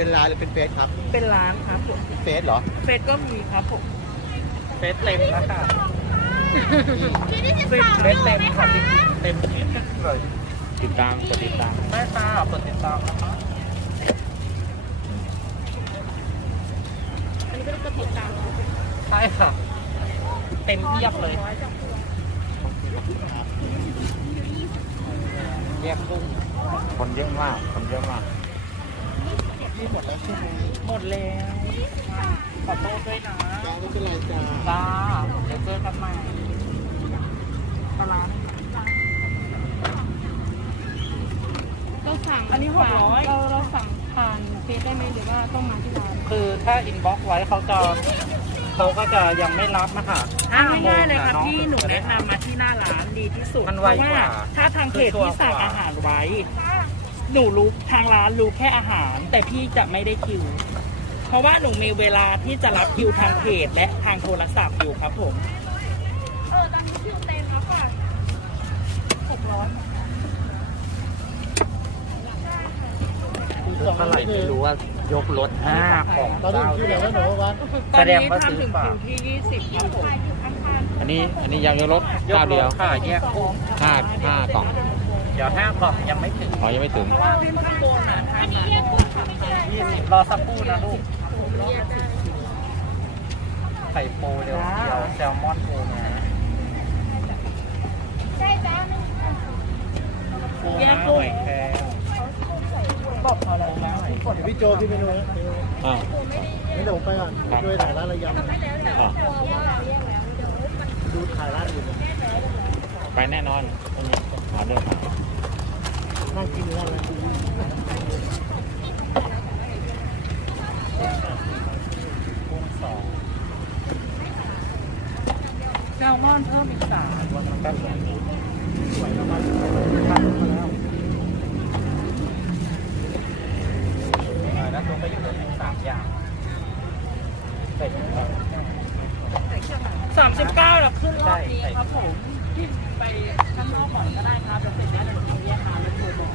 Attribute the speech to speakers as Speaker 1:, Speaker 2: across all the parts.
Speaker 1: เป็นไลน์หรือเป็นเฟซครับ
Speaker 2: เป็นร้านครับผม
Speaker 1: เฟซเหรอ
Speaker 2: เฟซก็มีครับผม
Speaker 3: เฟซเต็มแล้วค่ะ
Speaker 2: เฟซ
Speaker 3: เฟซเต็มค่ะเต็มเฟซเลย
Speaker 4: ติดตามกดติดตาม
Speaker 3: ได้ค่ะกดติดตามนะคะ
Speaker 2: อันนี้ก็จะติดตาม
Speaker 3: ใช่ค่ะ เต็มเทียบเลยแยกกุ้ง
Speaker 4: คนเยอะมาก คนเยอะมาก
Speaker 1: นี่หมดแล้วใช่ไหม
Speaker 3: หมดแล้วขอโทษด้วยนะ
Speaker 1: จ้าไม่เป็นไรจ้า
Speaker 3: จ้าเดี๋ยวเจอกันใหม่ปลาร้า
Speaker 5: เราสั่ง
Speaker 3: อันนี้หกร้อย
Speaker 5: เราเราสั่งผ่านเฟซได้ไหมหรือว่าต้องมาที่ร้าน
Speaker 3: คือถ้าอินบ็อกซ์ไว้เขาจะเขาก็จะยังไม่รับนะคะ
Speaker 2: อ่าง่ายๆเลยครับ
Speaker 3: ห้าโมง
Speaker 2: พี่หนู
Speaker 3: จะได้
Speaker 2: แนะนำมาที่หน้าร้านดีที่สุด
Speaker 3: มัน
Speaker 2: เพ
Speaker 3: ไว
Speaker 2: ราะ
Speaker 3: กว่า
Speaker 2: ว่าถ้าทางเพจ
Speaker 3: คือชัวร์
Speaker 2: ที่สั่ง
Speaker 3: กว่า
Speaker 2: อาหารไว้ หนูรู้ทางร้านรู้แค่อาหาร แต่พี่จะไม่ได้คิว เพราะว่าหนูมีเวลาที่จะรับคิวทางเพจและทางโทรศัพท์อยู่ครับผม
Speaker 5: เออตอนนี้คิวเต็มแล้วค่ะหกร้อย
Speaker 3: เท่าไหร่ไม่รู้ว่ายกรถห้าของ
Speaker 1: ตอนนี้อยู่ที่ไหนแล้วหนูวัด
Speaker 2: ต
Speaker 3: แส
Speaker 2: อน
Speaker 3: ดง
Speaker 2: นี้
Speaker 3: ว่า
Speaker 2: ทำ
Speaker 3: ซื้
Speaker 2: ถึ
Speaker 3: องฝาก
Speaker 2: คิวที่20ครับผม
Speaker 4: อันนี้อันนี้ยังยกรถ
Speaker 3: ยก
Speaker 4: ข้าว
Speaker 3: ร
Speaker 4: เดีย
Speaker 3: ถ
Speaker 4: ว
Speaker 3: ค่ะแยกกุ้ง
Speaker 4: ห้าห้ากล่อง
Speaker 3: เดี๋ยวห้ากล่องยังไม่ถึง
Speaker 4: อ๋อยังไม่ถึง
Speaker 2: ว่าพี่ข้างบนอะทางร้าน
Speaker 3: ยี่สิบรอสักครู่นะลูก ไข่ปูเดี๋ยวเดี๋ยวแซลมอนปูนะ
Speaker 5: ใช่จ้า
Speaker 3: ปูม้าหอยแครง
Speaker 2: บอกพอแล้วนะ
Speaker 1: เดี๋ยวพี่โจพี่เมนูนะ
Speaker 4: อ่า
Speaker 1: นี่เดี๋ยวผมไปก่อนช่วยถ่ายร้านระย
Speaker 4: อ่าำ
Speaker 1: ดูถ่ายร้านอื่น
Speaker 4: ไปแน่นอนอันนี้หาเรื่องหา
Speaker 1: นั่งกินอยู่นั่นเลย
Speaker 3: กุ้งสอง
Speaker 2: แซลมอนเพิ่มอีกสาม
Speaker 3: วันแป๊บนึง
Speaker 1: สวยแล้วมันทานมาแล้ว
Speaker 3: แล้วตัวก็อยู่ตรงนี้สามอย่างใส่ถุง
Speaker 2: สามสิบเก้าแล้วขึ้นรอบนี้ครับผม พี่ไปข้างนอกก่อนก็ได้ครับจะเสร็จแล้วเดี๋ยวหนูเรียกหาแล้วโทรบอก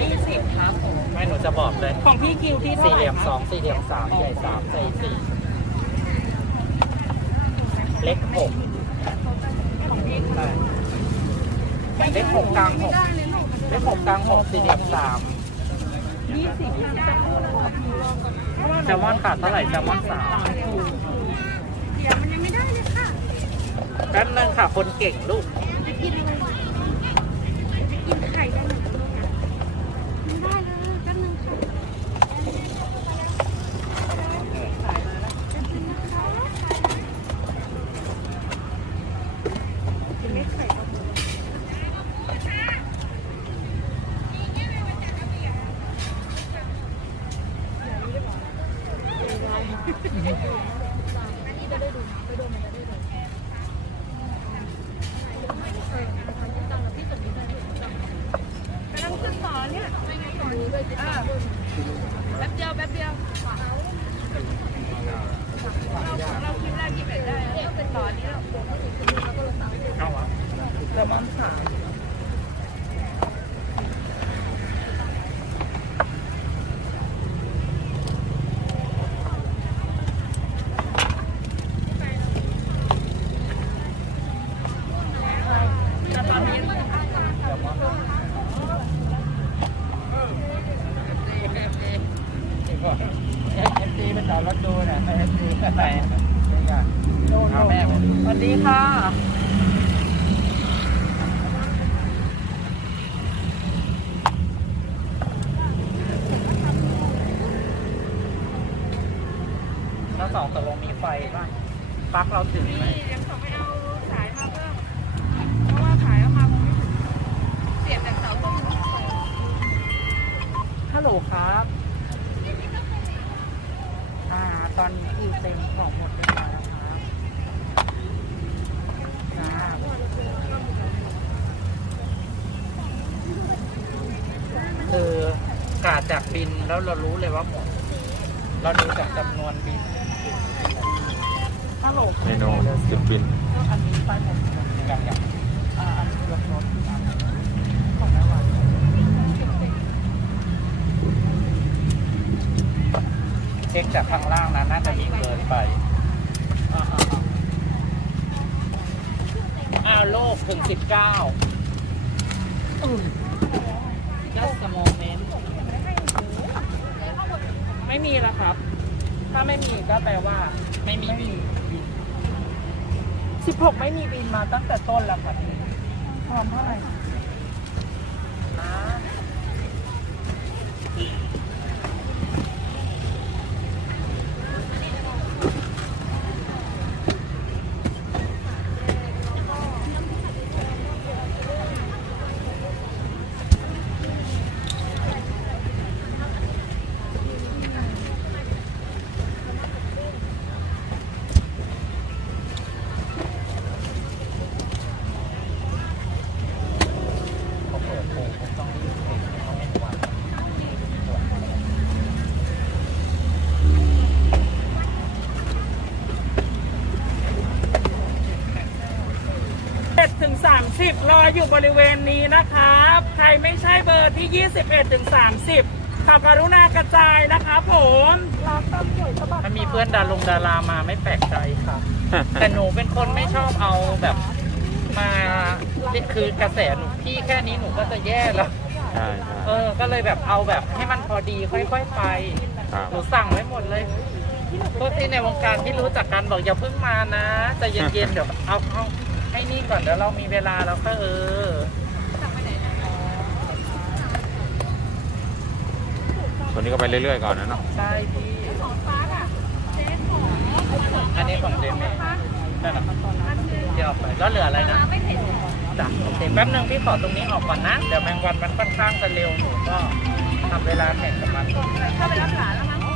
Speaker 2: ยี่สิบครับผม
Speaker 3: ไม่หนูจะบอกเลย
Speaker 2: ของพี่คิวที่เท่า
Speaker 3: สี่
Speaker 2: ไห
Speaker 3: เห
Speaker 2: ร่
Speaker 3: ลี่ยมสองสี่เหลี่ยมสามใหญ่สามใหญ่สี่เล็กหกใช่เล็กหกกลางหกเล็กหกกลางหกสี่เหลี่ยมสาม แซลมอนขาดเท่าไหร่แซลมอนสาม
Speaker 5: เดี๋ยวมันยังไม่ได้เลยค่ะ
Speaker 3: แป๊บนึงค่ะคนเก่งลูก
Speaker 5: จะกินอะไรจะกินไข่ได้หนึ่งลูกนะมันได้เลยแป๊บนึงค่ะกินไม่ไข่ก็พอ ไปดูไปดูไปดูำลังขึ้นต่อเนี่ยอ่าแป๊บเดียวแป๊บเดียวเราคิดแรกคิดแบบได้แล้วเป็นต่อนี้แล้ว
Speaker 3: เอาวะ
Speaker 2: แซลมอนสาม
Speaker 3: เอฟซีไปจอดรถดูเนี่ยเอฟซีไปเป็นไงเอาแม่ไป
Speaker 2: สวัสดีค่ะ
Speaker 3: แล้วสองตกลงมีไฟป่ะปลั๊กเราถึงไหม
Speaker 5: นี่เดี๋ยวเขาไปเอาสายมาเพิ่ม เพราะว่าสายเอามาคงไม่ถึงเสียบจากเสาต้นนู้นไป
Speaker 3: ฮัลโหลครับ อ่า ตอนนี้คิวเต็มของหมดเรียบร้อยแล้วครับจ้า คือกาดจากบินแล้วเรารู้เลยว่าหมด เราดูจากจำนวนบิน
Speaker 2: อฮัลโหล
Speaker 4: เมนูสิบบิน
Speaker 2: อันนี้ไปหมดเลย
Speaker 3: อย่างอย่าง
Speaker 2: อ่าอันนี้รถรถอะของแม่หวาน
Speaker 3: เช็คจากข้างล่างนะน่าจะยิ่งเกินไป
Speaker 2: อ่า อ่าอ่า
Speaker 3: อ้าวโลกถึงสิบเก้า
Speaker 2: just a moment ไม่มีแล้วครับ ถ้าไม่มีก็แปลว่า
Speaker 3: ไม่มีบิน
Speaker 2: สิบหกไม่มีบินมาตั้งแต่ต้นแล้วครับพร้อมเท่าไหร่
Speaker 3: เขาเปิดโปงผมต้องรีบเองเขาไม่ไหว
Speaker 2: เอ็ดถึงสามสิบ รออยู่บริเวณนี้นะครับ ใครไม่ใช่เบอร์ที่ยี่สิบเอ็ดถึงสามสิบขอกรุณากระจายนะครับผมร้านต้มสวยสะบัด
Speaker 3: ถ้ามีเพื่อนดารงดารามาไม่แปลกใจค่ะ แต่หนูเป็นคนไม่ชอบเอาแบบ มาคือกระแสหนูพี่แค่นี้หนูก็จะแย่แล้ว
Speaker 4: ใช่ใช่
Speaker 3: เออ ก็เลยแบบเอาแบบให้มันพอดีค่อยๆไป
Speaker 4: ครับ
Speaker 3: หนูสั่งไว้หมดเลยพวกที่ในวงการที่รู้จักกันบอกอย่าเพิ่งมานะใจะเย็นๆ เดี๋ยวเอาเอา ให้นี่ก่อนเดี๋ยวเรามีเวลาแล้วก็เออ
Speaker 4: ตัวนี้ก็ไปเรื่อยๆก่อนนะเนาะ
Speaker 3: ใช่พี่อันนี้ของเจมส์ใช่หรอเดี๋ยวเอาไปแล้วเหลืออะไรนะจ้ะโอเคแป๊บนึงพี่ขอตรงนี้ออกก่อนนะ เดี๋ยวแมงวันมันค่อนข้างจะเร็วหนูก็ทำเวลาแข่งกับมัน
Speaker 5: เข้าไปรักษาแล้วมั้ง
Speaker 4: เนา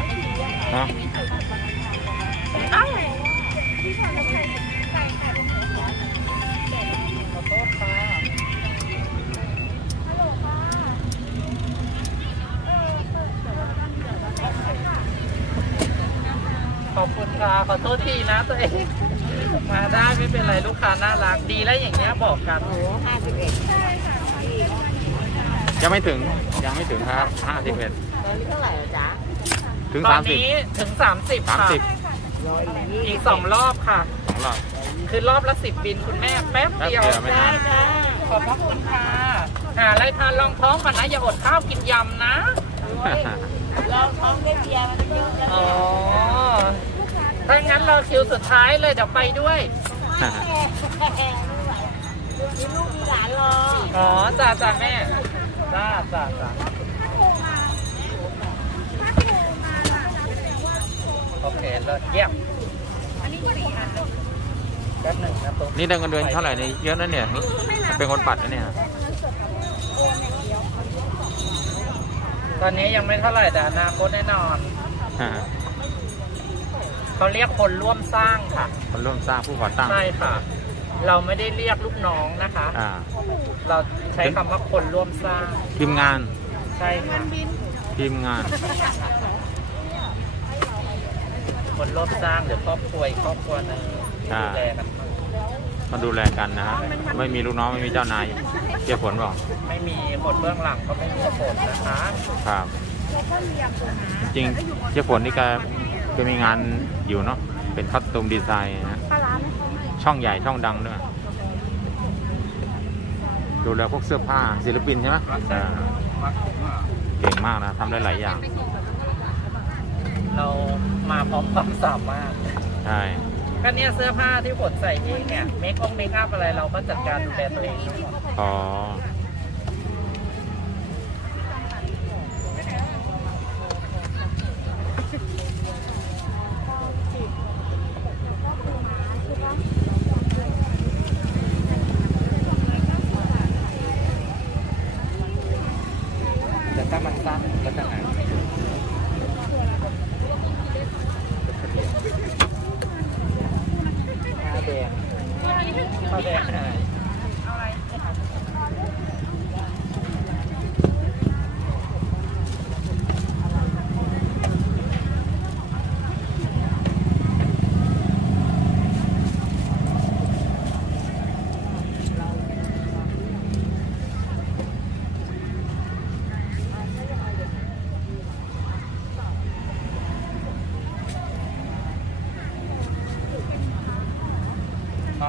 Speaker 4: ะ
Speaker 3: อ้าว
Speaker 2: ขอโทษค่ะ
Speaker 3: ขอบคุณค่ะขอโทษทีนะตัวเอง มาได้ไม่เป็นไรลูกค้าน่ารักดีแล้วอย่างเงี้ยบอกกัน
Speaker 4: ยังไม่ถึงยังไม่ถึงครับห้าสิบเอ็ด
Speaker 5: ตอนนี้เท่าไหร่จ๊ะ
Speaker 4: ถึง
Speaker 3: ตอ
Speaker 4: สานมสิบ
Speaker 3: นี้ถึง30
Speaker 4: สาม
Speaker 3: ค่ะ
Speaker 4: สิบ
Speaker 5: ร้ อยยี่
Speaker 3: อีก2รอบค่ะ
Speaker 4: ของเรา
Speaker 3: คือรอบละ10บินคุณแม่แป๊บ
Speaker 4: แป๊บ
Speaker 3: เดียว
Speaker 4: เดียวไม่นาน
Speaker 3: ขอบพระคุณค่ะหาอะไรทานรองท้องก่อนนะ อย่าอดข้าวกินยำนะ
Speaker 5: เราท้องได้เบียร์มันเยอะแล้ว
Speaker 3: อ๋อถ้างั้นเราคิวสุดท้ายเลยเดี๋ยวไปด้วย
Speaker 5: มีลูกมีหลานรอ
Speaker 3: อ๋อจ้าจ้าแม่จ้าจ้าจ้าโอ เคเลิศเยี่ยมแป๊บหนึ่งนะตุ๊ก
Speaker 4: นี่ได้เงินเดือนเท่าไหร่เนี่ยเยอะนะเนี่ยเป็นคนปัดนะเนี่ย
Speaker 3: ตอนนี้ยังไม่เท่าไหร่แต่อนาคตแน่นอนเขาเรียกคนร่วมสร้างค่ะ
Speaker 4: คนร่วมสร้างผู้ก่อตั้ง
Speaker 3: ใช่ค่ะ เราไม่ได้เรียกลูกน้องนะคะ
Speaker 4: อ่า
Speaker 3: เราใช้คำว่าคนร่วมสร้าง
Speaker 4: ทีมงาน
Speaker 3: ใช่ค่ะ
Speaker 4: ทีมงาน
Speaker 3: คนร่วมสร้างหรือครอบครัวอีกครอบครัวหนึง
Speaker 4: ใช่
Speaker 3: ดูแลกันมา
Speaker 4: มาดูแลกันนะฮะไม่มีลูกน้องไม่มีเจ้านายเกี่ยวผลบอก
Speaker 3: ไม่มีคนเบื้องหลังก็ไม่มีผลนะคะ
Speaker 4: ครับ จริงเจ้าฝนนี่ก็ก็มีงานอยู่เนาะเป็นคัสตูมดีไซน์นะช่องใหญ่ช่องดังด้วยดูแลพวกเสื้อผ้าศิลปินใช่ไหมอ่าเก่งมากนะทำได้หลายอย่าง
Speaker 3: เรามาพร้อมความสามารถ
Speaker 4: ใช่
Speaker 3: ก็เนี่ยเสื้อผ้าที่ฝนใส่เองเนี่ยเมคองเมคอัพอะไรเราก็จัดการดูแลตัวเองทั้งหมด
Speaker 4: อ๋อ
Speaker 3: แต่ถ้ามันสั้นก็จะหายผ้าแดงผ้าแดงหาย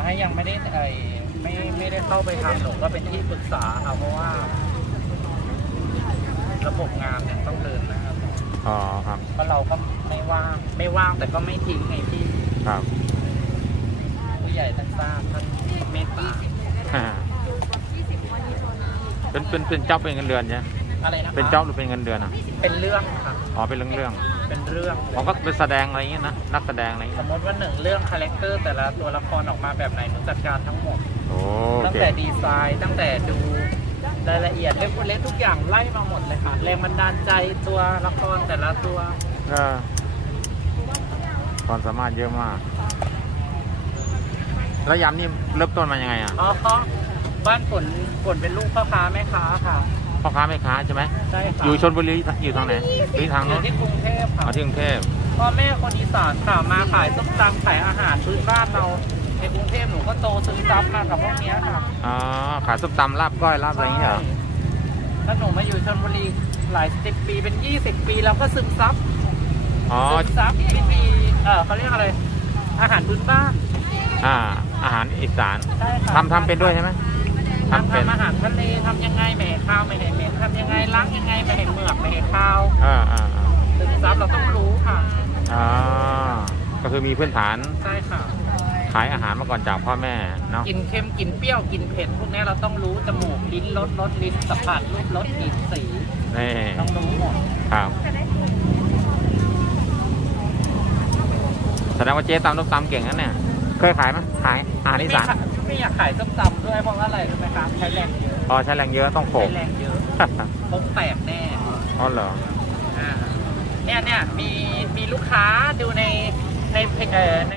Speaker 3: ให้ยังไม่ได้ไอไม่ไม่ได้ เข้าไปทำหนูก็เป็นที่ปรึกษาค่ะเพราะว่า ระบบงานเนี่ยต้องเดินนะครับ
Speaker 4: อ๋อครับ
Speaker 3: เพราะเราก็ไม่ว่างไม่ว่างแต่ก็ไม่ทิ้งไงพี่
Speaker 4: ครับ
Speaker 3: ผู้ใหญ่ท่านทราบท่านเมตตา
Speaker 4: เป็นเป็นเป็นเจ้าเป็นเงินเดือนใช่ไหม
Speaker 3: อะไรนะคะ
Speaker 4: เป็นเจ้าหรือเป็นเงินเดือนอะ
Speaker 3: เป็นเรื่องค่ะ
Speaker 4: อ๋อ เป็นเรื่องเรื่อง
Speaker 3: เป็นเรื่อง
Speaker 4: อ๋อก็เป็นแสดงอะไรอย่างเงี้ยนะ นักแสดงอะไรอย่าง
Speaker 3: ส
Speaker 4: เงี้
Speaker 3: ม
Speaker 4: ย
Speaker 3: มติว่าหนึ่งเรื่องคาแรคเตอร์แต่ละตัวละครออกมาแบบไหนหนูจัดการทั้งหมด
Speaker 4: โอ้โอ
Speaker 3: ตั้ง
Speaker 4: เค
Speaker 3: แต่ดีไซน์ตั้งแต่ดูรายละเอียดเล็กเล็กทุกอย่างไล่มาหมดเลยค่ะ แรงบันดาลใจตัวละครแต่ละตัว
Speaker 4: เออความสามารถเยอะมาก แล้วยำนี่เริ่มต้นมายังไงอะ
Speaker 3: อ๋อบ้านฝนฝนเป็นลูกพ่อค้าแม่ค้าค่ะ
Speaker 4: พ่อค้าแม่ค้าใช่ไหม
Speaker 3: ใช่ค่ะ
Speaker 4: อยู่ชนบุรีอยู่ทางไหนหรือทาง
Speaker 3: อ
Speaker 4: โน้
Speaker 3: ยู่
Speaker 4: น
Speaker 3: ที่กรุงเทพค่ะ
Speaker 4: อ๋อที่กรุงเทพ
Speaker 3: พ่อแม่คนอีสานค่ะมาขายส้มตำขายอาหารพื้นบ้านเราในกรุงเทพหนูก็โตซึมซับมากับพวกเนี้ยค่ะ
Speaker 4: อ๋อขายส้มตำลาบก้อยลาบอะไรอย่างเงี้ยเหรอ
Speaker 3: แล้วหนูมาอยู่ชนบุรีหลายสิบปีเป็นยี่สิบปีแล้วก็ซึมซับ
Speaker 4: อ๋อ
Speaker 3: ซึมซับวิธีเออเขาเรียกอะไร อาหารพื้นบ้าน
Speaker 4: อ่าอาหารอีสาน
Speaker 3: ใช่ค่ะ
Speaker 4: ทำทำเป็นด้วยใช่ไหม ทำ
Speaker 3: ทำ
Speaker 4: เป็น
Speaker 3: ทำอาหารทะเลทำยังไงไม่ให้ข้าวไม่ให้เหม็นทำยังไงล้างยังไงไม่ให้เหมือกไม่ให้ข้าว
Speaker 4: อ่าอ่าอ่า
Speaker 3: ซึมซับเราต้องรู้ค่ะ
Speaker 4: อ๋อก็คือมีพื้นฐาน
Speaker 3: ใช่ค่ะ
Speaker 4: ขายอาหารมาก่อนจากพ่อแม่เนาะ
Speaker 3: กินเค็มกินเปรี้ยวกินเผ็ดพวกนี้เราต้องรู้จมูกลิ้นรสรสลิ้นสัมผัสรูปรสกลิ่นสี
Speaker 4: นี่
Speaker 3: ต้องรู้หมด
Speaker 4: ครับแสดงว่าเจ๊ตำลูกตำเก่งนะเนี่ย เคยขายไหมขายอาหารอีสาน
Speaker 3: ไม่อยากขายส้มตำด้วยเพราะอะไรรู้ไหมคะใช้แรงเยอะ
Speaker 4: อ๋อใช้แรงเยอะต้องโข
Speaker 3: ใช้
Speaker 4: ก
Speaker 3: แรงเยอะพกแตกแน่
Speaker 4: อ๋อเหรอ
Speaker 3: อ่าเนี่ยเนี่ยมีมีลูกค้าดูในในเพจเอ่อ